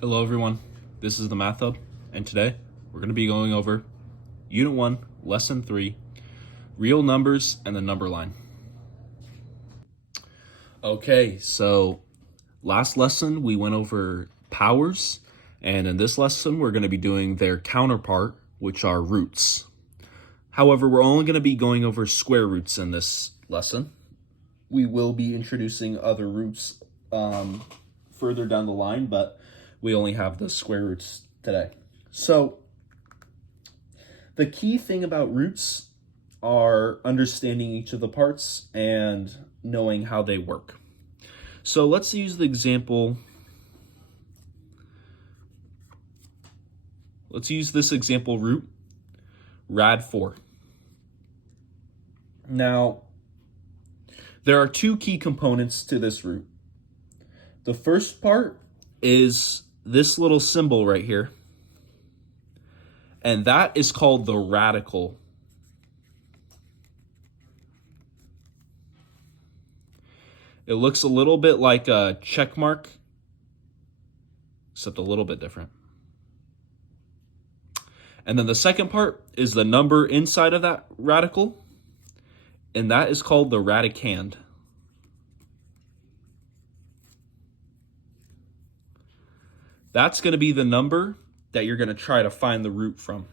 Hello everyone, this is the Math Hub, and today we're going to be going over Unit 1, Lesson 3, Real Numbers and the Number Line. Okay, so last lesson we went over powers, and in this lesson we're going to be doing their counterpart, which are roots. However, we're only going to be going over square roots in this lesson. We will be introducing other roots further down the line, but we only have the square roots today. So the key thing about roots are understanding each of the parts and knowing how they work. So let's use the example. Let's use this example root, rad 4. Now, there are two key components to this root. The first part is this little symbol right here, and that is called the radical. It looks a little bit like a check mark, except a little bit different. And then the second part is the number inside of that radical, and that is called the radicand. That's going to be the number that you're going to try to find the root from.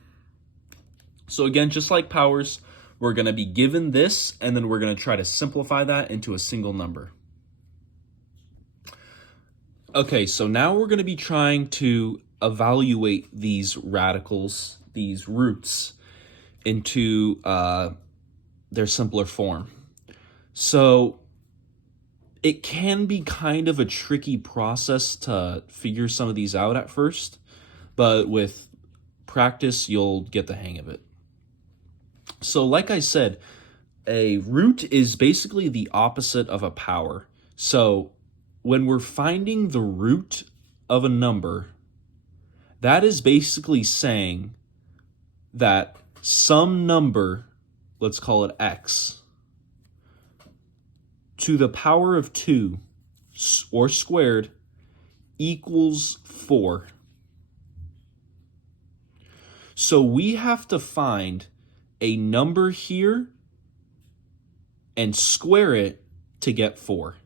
So again, just like powers, we're going to be given this, and then we're going to try to simplify that into a single number. Okay, so now we're going to be trying to evaluate these radicals, these roots, into their simpler form. So it can be kind of a tricky process to figure some of these out at first, but with practice, you'll get the hang of it. So like I said, a root is basically the opposite of a power. So when we're finding the root of a number, that is basically saying that some number, let's call it x, to the power of 2 or squared equals 4. So we have to find a number here and square it to get 4.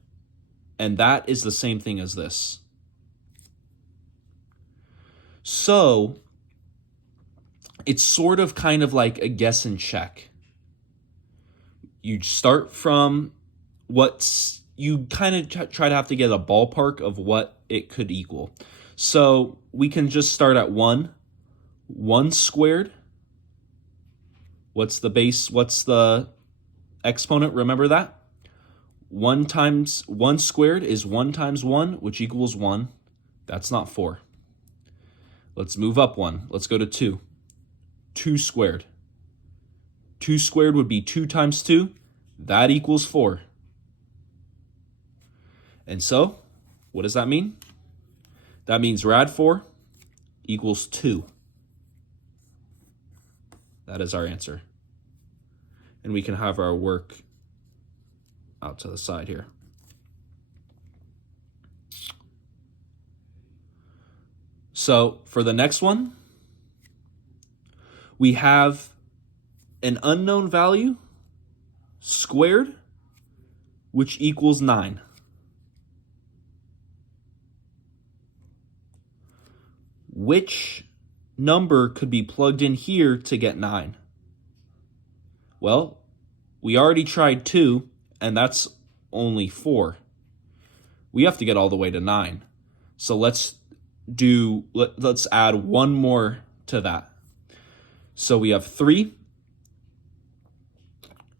And that is the same thing as this. So it's sort of kind of like a guess and check. You start from you kind of try to have to get a ballpark of what it could equal. So we can just start at 1 squared. What's the base? What's the exponent? Remember that? 1 times 1 squared is 1 times 1, which equals 1. That's not 4. Let's move up 1. Let's go to 2. 2 squared. 2 squared would be 2 times 2. That equals 4. And so, what does that mean? That means rad 4 equals 2. That is our answer. And we can have our work out to the side here. So for the next one, we have an unknown value squared, which equals 9. Which number could be plugged in here to get 9? Well, we already tried 2, and that's only 4. We have to get all the way to 9. So let's add one more to that. So we have 3.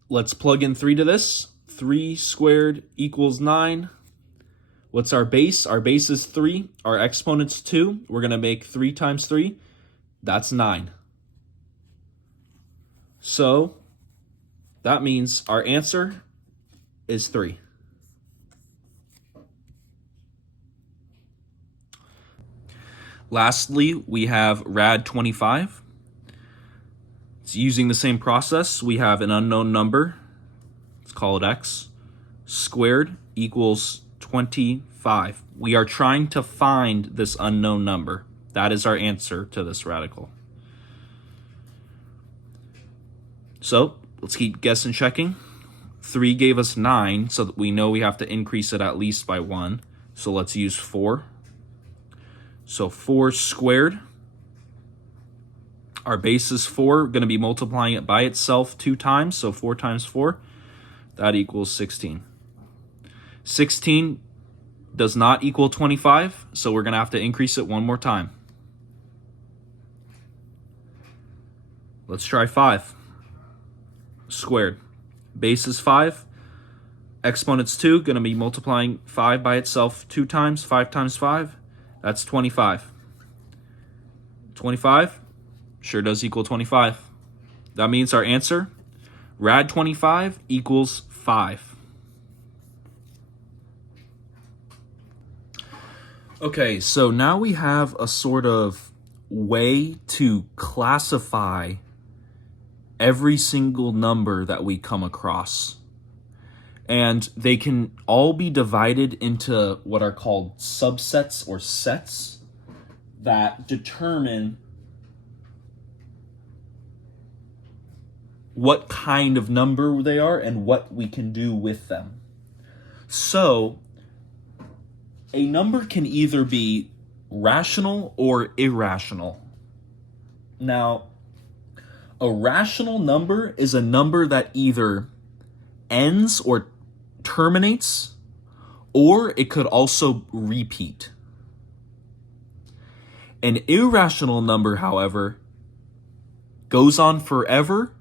Let's plug in 3 to this. 3 squared equals 9. What's our base? Our base is 3. Our exponent's 2. We're going to make 3 times 3. That's 9. So that means our answer is 3. Lastly, we have rad 25. It's using the same process. We have an unknown number. Let's call it x. Squared equals 25. We are trying to find this unknown number. That is our answer to this radical. So let's keep guessing, checking. 3 gave us 9, so that we know we have to increase it at least by 1. So let's use 4. So 4 squared. Our base is 4. We're going to be multiplying it by itself 2 times. So 4 times 4, that equals 16. 16 does not equal 25, so we're going to have to increase it one more time. Let's try 5 squared. Base is 5. Exponent's 2, going to be multiplying 5 by itself 2 times. 5 times 5, that's 25. 25 sure does equal 25. That means our answer, rad 25 equals 5. Okay, so now we have a sort of way to classify every single number that we come across. And they can all be divided into what are called subsets or sets that determine what kind of number they are and what we can do with them. So, a number can either be rational or irrational. Now, a rational number is a number that either ends or terminates, or it could also repeat. An irrational number, however, goes on forever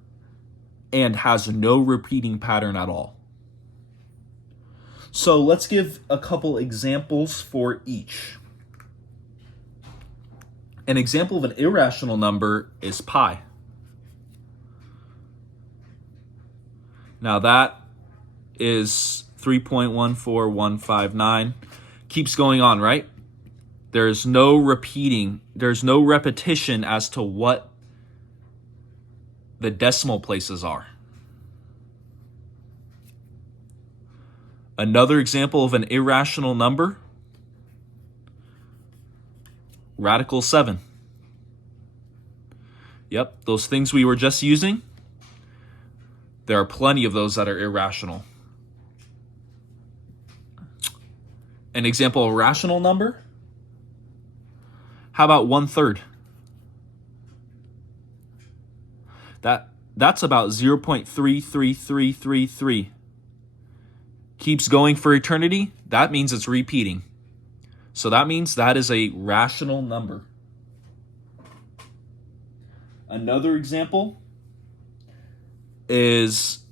and has no repeating pattern at all. So let's give a couple examples for each. An example of an irrational number is pi. Now that is 3.14159. Keeps going on, right? There's no repeating, there's no repetition as to what the decimal places are. Another example of an irrational number, radical 7. Yep, those things we were just using, there are plenty of those that are irrational. An example of a rational number, how about 1/3? That's about 0.33333. Keeps going for eternity, that means it's repeating. So that means that is a rational number. Another example is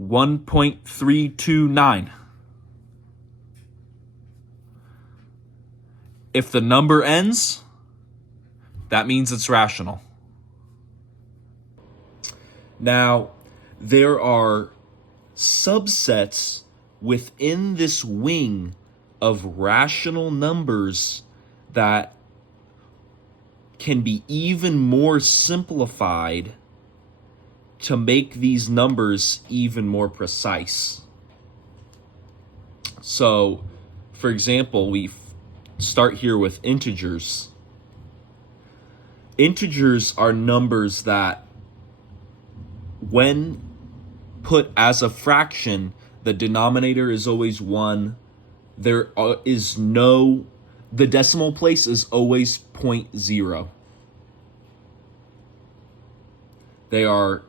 1.329. If the number ends, that means it's rational. Now, there are subsets within this wing of rational numbers that can be even more simplified to make these numbers even more precise. So, for example, we start here with integers. Integers are numbers that, when put as a fraction, the denominator is always 1. The decimal place is always 0.0. They are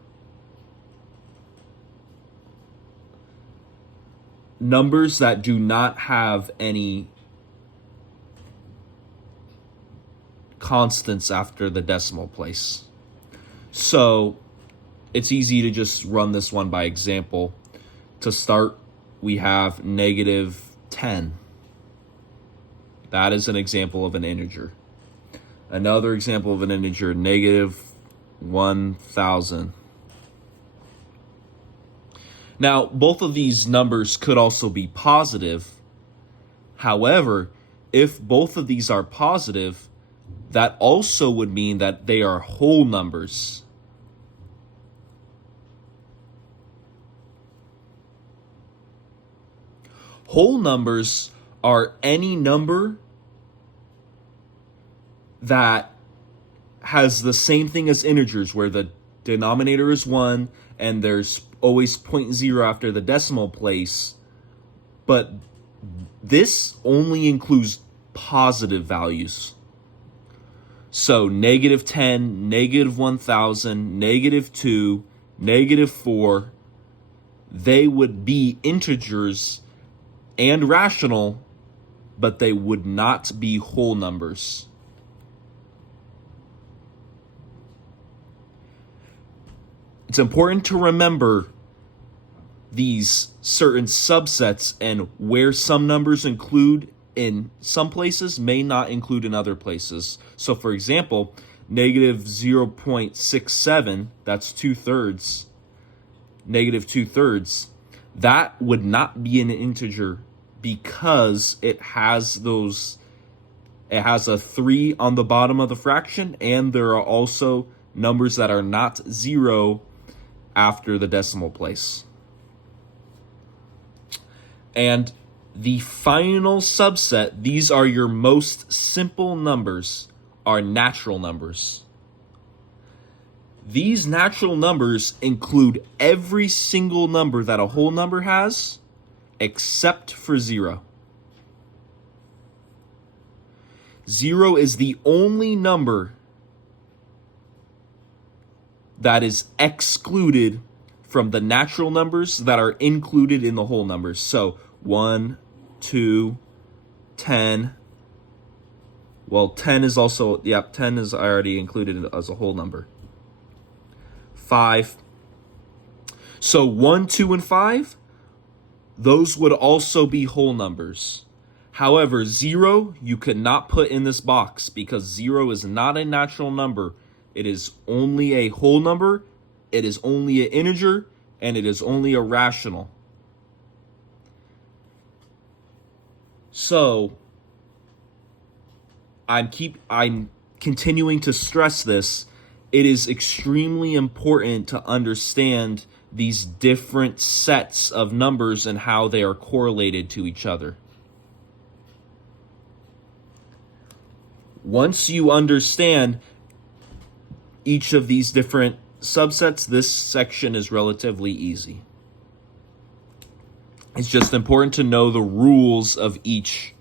numbers that do not have any constants after the decimal place. So it's easy to just run this one by example. To start, we have -10. That is an example of an integer. Another example of an integer, -1000. Now, both of these numbers could also be positive. However, if both of these are positive, that also would mean that they are whole numbers. Whole numbers are any number that has the same thing as integers, where the denominator is 1 and there's always 0.0 after the decimal place, but this only includes positive values. So -10, -1000, -2, -4, they would be integers and rational, but they would not be whole numbers. It's important to remember these certain subsets and where some numbers include in some places may not include in other places. So for example, -0.67, that's 2/3, -2/3, that would not be an integer because it has a 3 on the bottom of the fraction, and there are also numbers that are not 0 after the decimal place. And the final subset, these are your most simple numbers, are natural numbers. These natural numbers include every single number that a whole number has, except for 0. 0 is the only number that is excluded from the natural numbers that are included in the whole numbers. So 1, 2, 10. Well, 10 is also, 10 is already included as a whole number. 5. So 1, 2, and 5, those would also be whole numbers. However, 0 you could not put in this box because 0 is not a natural number. It is only a whole number, it is only an integer, and it is only a rational. So I'm continuing to stress this. It is extremely important to understand these different sets of numbers and how they are correlated to each other. Once you understand each of these different subsets, this section is relatively easy. It's just important to know the rules of each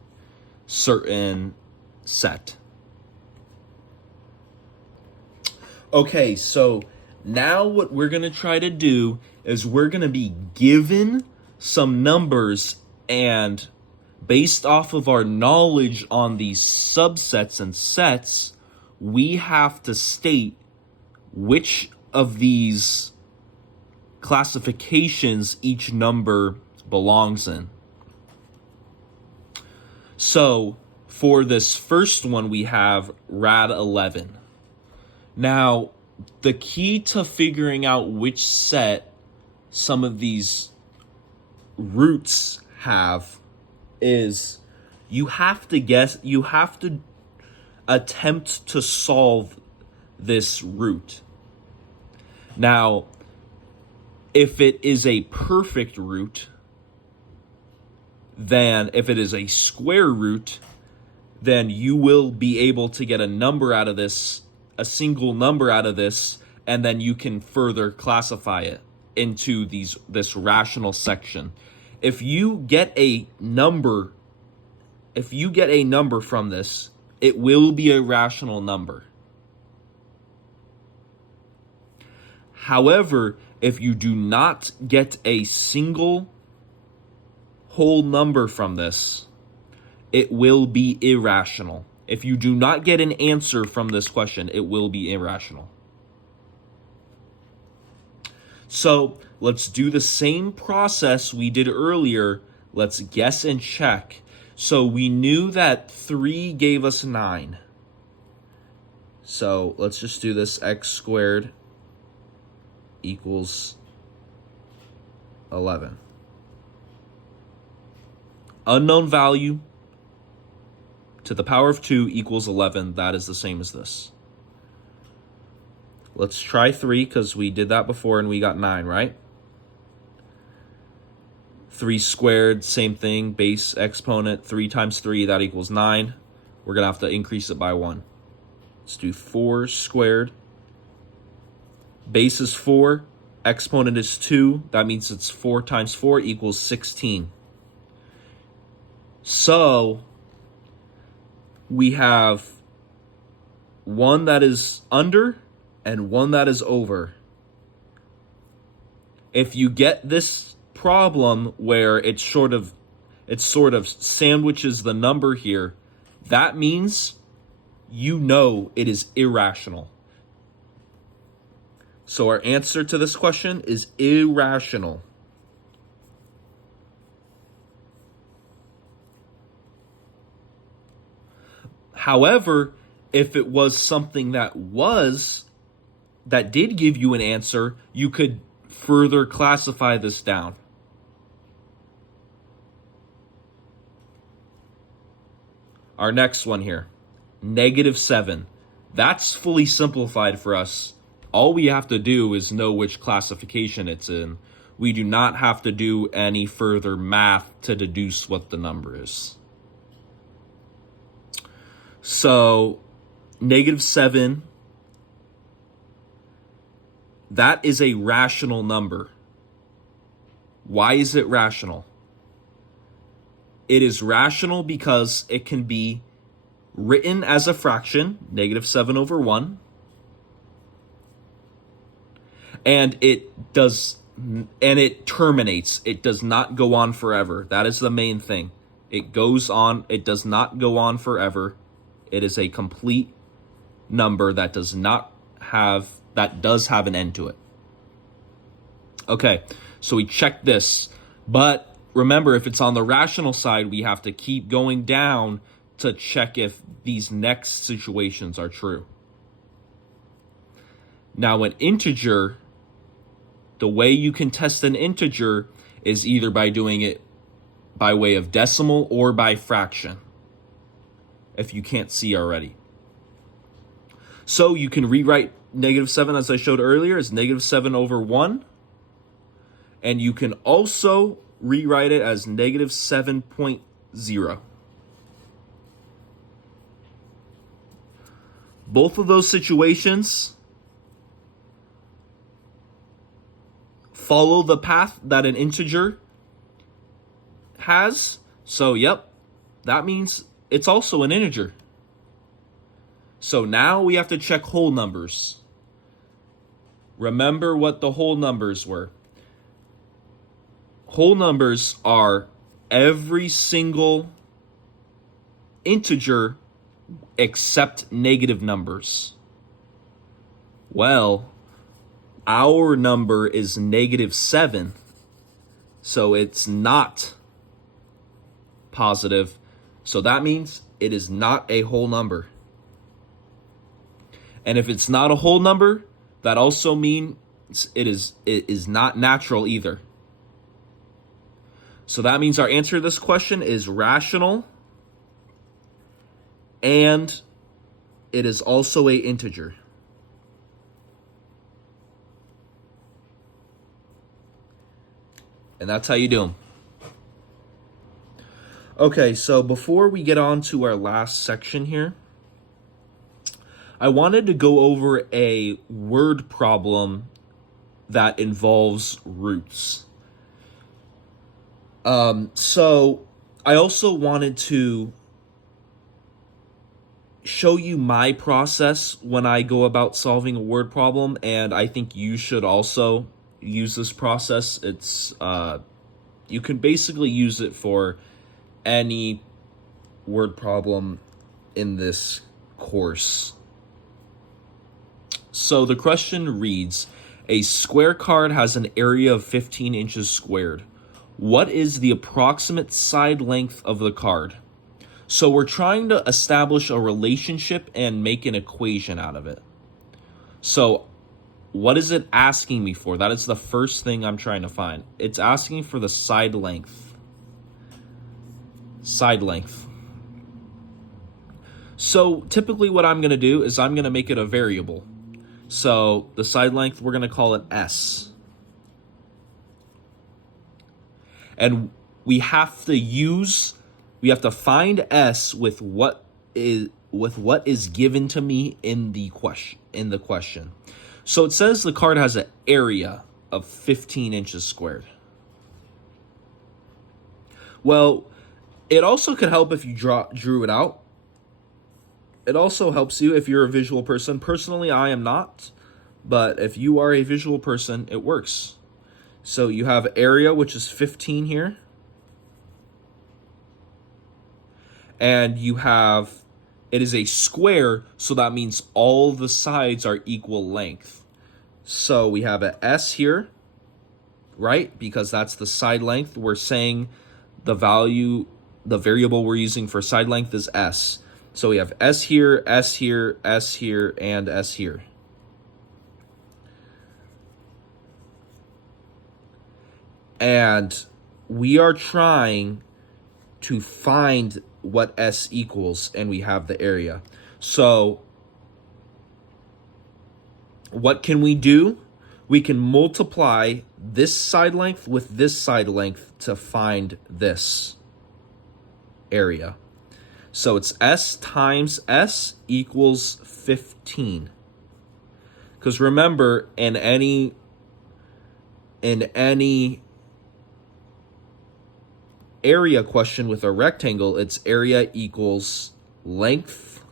certain set. Okay, so now what we're going to try to do is we're going to be given some numbers, and based off of our knowledge on these subsets and sets, we have to state which of these classifications each number belongs in. So for this first one, we have rad 11. Now, the key to figuring out which set some of these roots have is you have to attempt to solve this root. Now, if it is a perfect root, then if it is a square root, then you will be able to get a number out of this, a single number out of this, and then you can further classify it into this rational section. If you get a number from this, it will be a rational number. However, if you do not get a single whole number from this, it will be irrational. If you do not get an answer from this question, it will be irrational. So let's do the same process we did earlier. Let's guess and check. So we knew that 3 gave us 9. So let's just do this. X squared equals 11. Unknown value to the power of 2 equals 11. That is the same as this. Let's try 3 because we did that before and we got 9, right? 3 squared, same thing, base exponent, 3 times 3, that equals 9. We're going to have to increase it by 1. Let's do 4 squared. Base is 4, exponent is 2. That means it's 4 times 4 equals 16. So we have one that is under and one that is over. If you get this problem where it sort of sandwiches the number here, that means you know it is irrational. So our answer to this question is irrational. However, if it was something that did give you an answer, you could further classify this down. Our next one here, -7. That's fully simplified for us. All we have to do is know which classification it's in. We do not have to do any further math to deduce what the number is. So, -7, that is a rational number. Why is it rational? It is rational because it can be written as a fraction, -7/1, and it terminates. It does not go on forever. That is the main thing. It goes on, it does not go on forever. It is a complete number that does have an end to it. Okay, so we check this. But remember, if it's on the rational side, we have to keep going down to check if these next situations are true. Now, an integer, the way you can test an integer is either by doing it by way of decimal or by fraction, if you can't see already. So you can rewrite -7, as I showed earlier, as -7/1. And you can also rewrite it as -7.0. Both of those situations follow the path that an integer has. So, yep, that means it's also an integer. So now we have to check whole numbers. Remember what the whole numbers were. Whole numbers are every single integer except negative numbers. Well, our number is -7, so it's not positive. So that means it is not a whole number. And if it's not a whole number, that also means it is not natural either. So that means our answer to this question is rational, and it is also an integer. And that's how you do them. Okay, so before we get on to our last section here, I wanted to go over a word problem that involves roots. So I also wanted to show you my process when I go about solving a word problem, and I think you should also use this process. It's you can basically use it for any word problem in this course. So the question reads, a square card has an area of 15 inches squared. What is the approximate side length of the card? So we're trying to establish a relationship and make an equation out of it. So what is it asking me for? That is the first thing I'm trying to find. It's asking for the side length. Side length. So typically what I'm going to do is I'm going to make it a variable. So the side length, we're going to call it S. And we have to find S with what is given to me in the question. So it says the card has an area of 15 inches squared. Well, it also could help if you drew it out. It also helps you if you're a visual person. Personally, I am not, but if you are a visual person, it works. So you have area, which is 15 here. And you have, it is a square, so that means all the sides are equal length. So we have an S here, right? Because that's the side length. We're saying the variable we're using for side length is S. So we have S here, S here, S here, and S here. And we are trying to find what S equals, and we have the area. So what can we do? We can multiply this side length with this side length to find this area. So it's S times S equals 15. Because remember, in any area question with a rectangle, its area equals length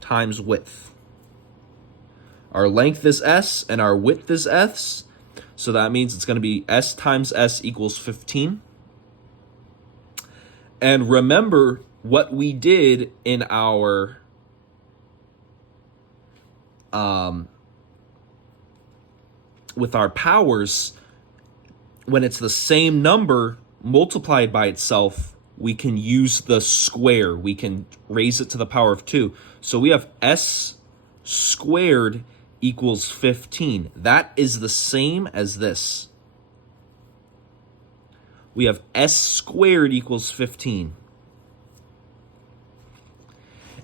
times width. Our length is S and our width is S, so that means it's going to be S times S equals 15. And remember what we did in our with our powers. When it's the same number multiplied by itself, we can use the square. We can raise it to the power of 2. So we have S squared equals 15. That is the same as this. We have S squared equals 15.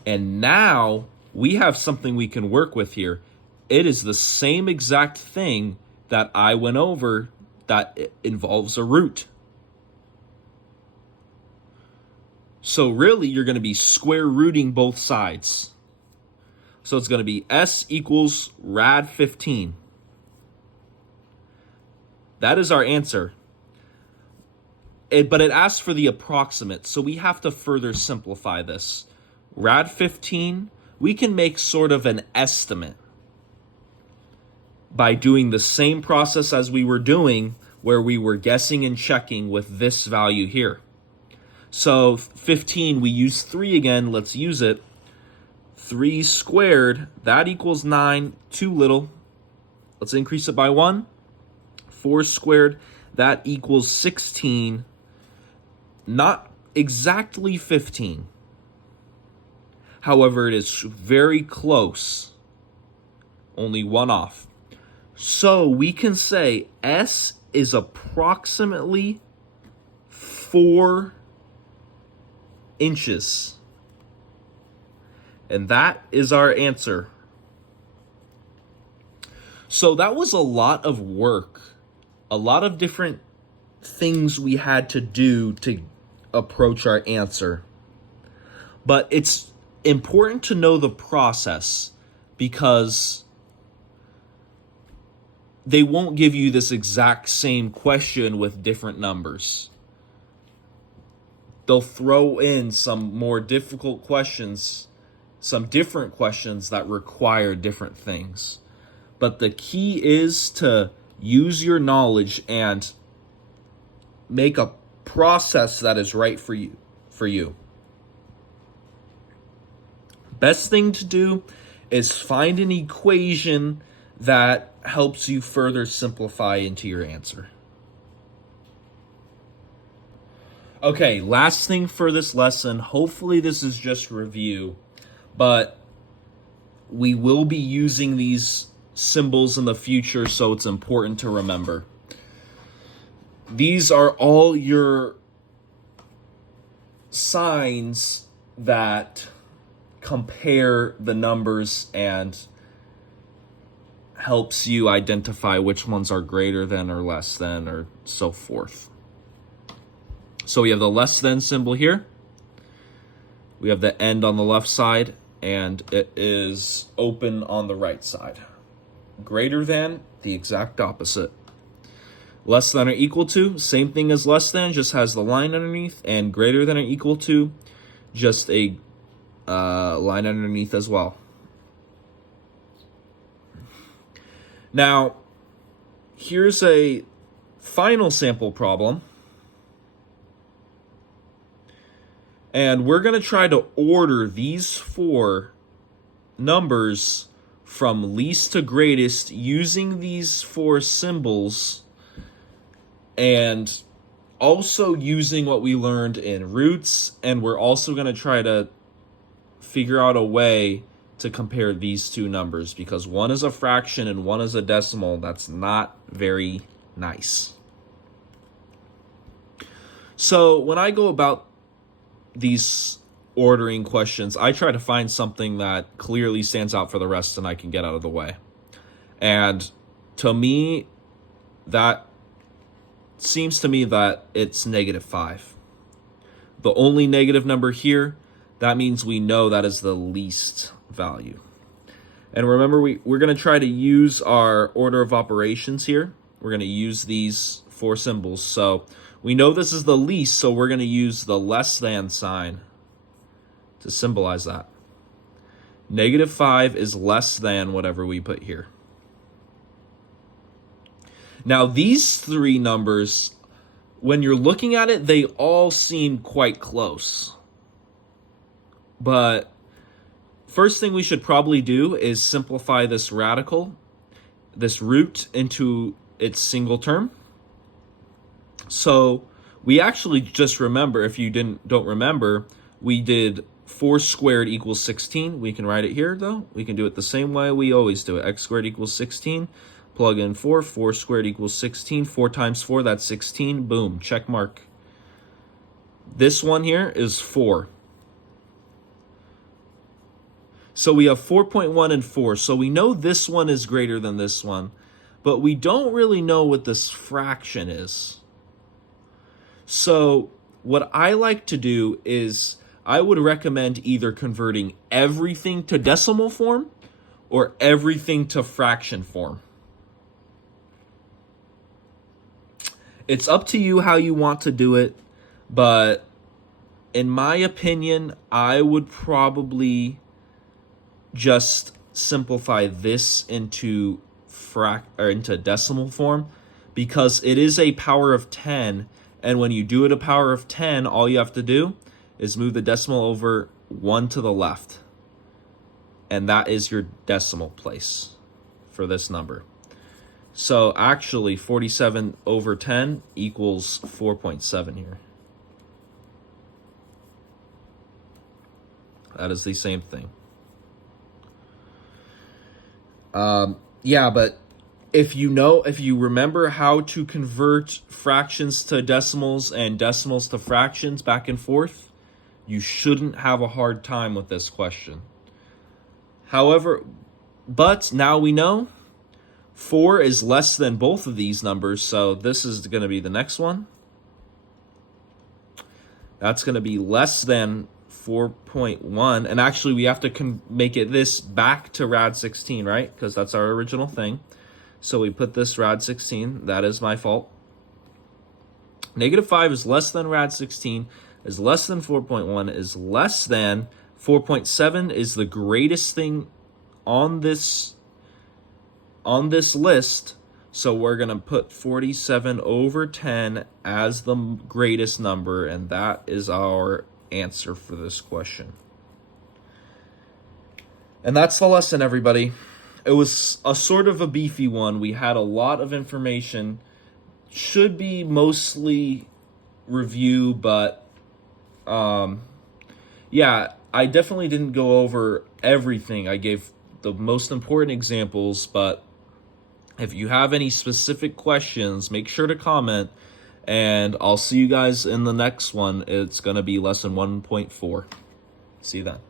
And now we have something we can work with here. It is the same exact thing that I went over that involves a root. So really, you're going to be square rooting both sides. So it's going to be S equals rad 15. That is our answer. But it asks for the approximate, so we have to further simplify this. Rad 15, we can make sort of an estimate by doing the same process as we were doing, where we were guessing and checking with this value here. So 15, we use 3 again. Let's use it. 3 squared, that equals 9. Too little. Let's increase it by 1. 4 squared, that equals 16. Not exactly 15. However, it is very close. Only 1 off. So we can say S is approximately 4 inches. And that is our answer. So that was a lot of work, a lot of different things we had to do to approach our answer. But it's important to know the process, because they won't give you this exact same question with different numbers. They'll throw in some more difficult questions, some different questions that require different things. But the key is to use your knowledge and make a process that is right for you. Best thing to do is find an equation that helps you further simplify into your answer. Okay, last thing for this lesson. Hopefully this is just review, but we will be using these symbols in the future, so it's important to remember. These are all your signs that compare the numbers and helps you identify which ones are greater than or less than or so forth. So we have the less than symbol here. We have the end on the left side, and it is open on the right side. Greater than, the exact opposite. Less than or equal to, same thing as less than, just has the line underneath, and greater than or equal to, just a line underneath as well. Now, here's a final sample problem. And we're going to try to order these four numbers from least to greatest using these four symbols, and also using what we learned in roots. And we're also going to try to figure out a way to compare these two numbers, because one is a fraction and one is a decimal. That's not very nice. So when I go about these ordering questions, I try to find something that clearly stands out for the rest and I can get out of the way. And to me, that seems to me that it's -5. The only negative number here, that means we know that is the least value. And remember, we're going to try to use our order of operations here. We're going to use these four symbols. So we know this is the least, so we're going to use the less than sign to symbolize that. -5 is less than whatever we put here. Now, these three numbers, when you're looking at it, they all seem quite close. But first thing we should probably do is simplify this radical, this root, into its single term. So we actually just remember, if you don't remember, we did 4 squared equals 16. We can write it here, though. We can do it the same way we always do it. X squared equals 16. Plug in 4. 4 squared equals 16. 4 times 4, that's 16. Boom, check mark. This one here is 4. So we have 4.1 and 4. So we know this one is greater than this one, but we don't really know what this fraction is. So what I like to do is I would recommend either converting everything to decimal form or everything to fraction form. It's up to you how you want to do it, but in my opinion, I would probably just simplify this into into decimal form, because it is a power of 10. And when you do it a power of 10, all you have to do is move the decimal over 1 to the left. And that is your decimal place for this number. So actually, 47 over 10 equals 4.7 here. That is the same thing. Yeah, but if you remember how to convert fractions to decimals and decimals to fractions back and forth, you shouldn't have a hard time with this question. However, but now we know 4 is less than both of these numbers, so this is going to be the next one. That's going to be less than 4.1, and actually we have to make it this back to rad 16, right? Because that's our original thing. So we put this rad 16. That is my fault. -5 is less than rad 16, is less than 4.1, is less than 4.7, is the greatest thing on this list. So we're going to put 47 over 10 as the greatest number, and that is our answer for this question. And that's the lesson, everybody. It was a sort of a beefy one. We had a lot of information. Should be mostly review, but yeah, I definitely didn't go over everything. I gave the most important examples, but if you have any specific questions, make sure to comment, and I'll see you guys in the next one. It's going to be lesson 1.4. See you then.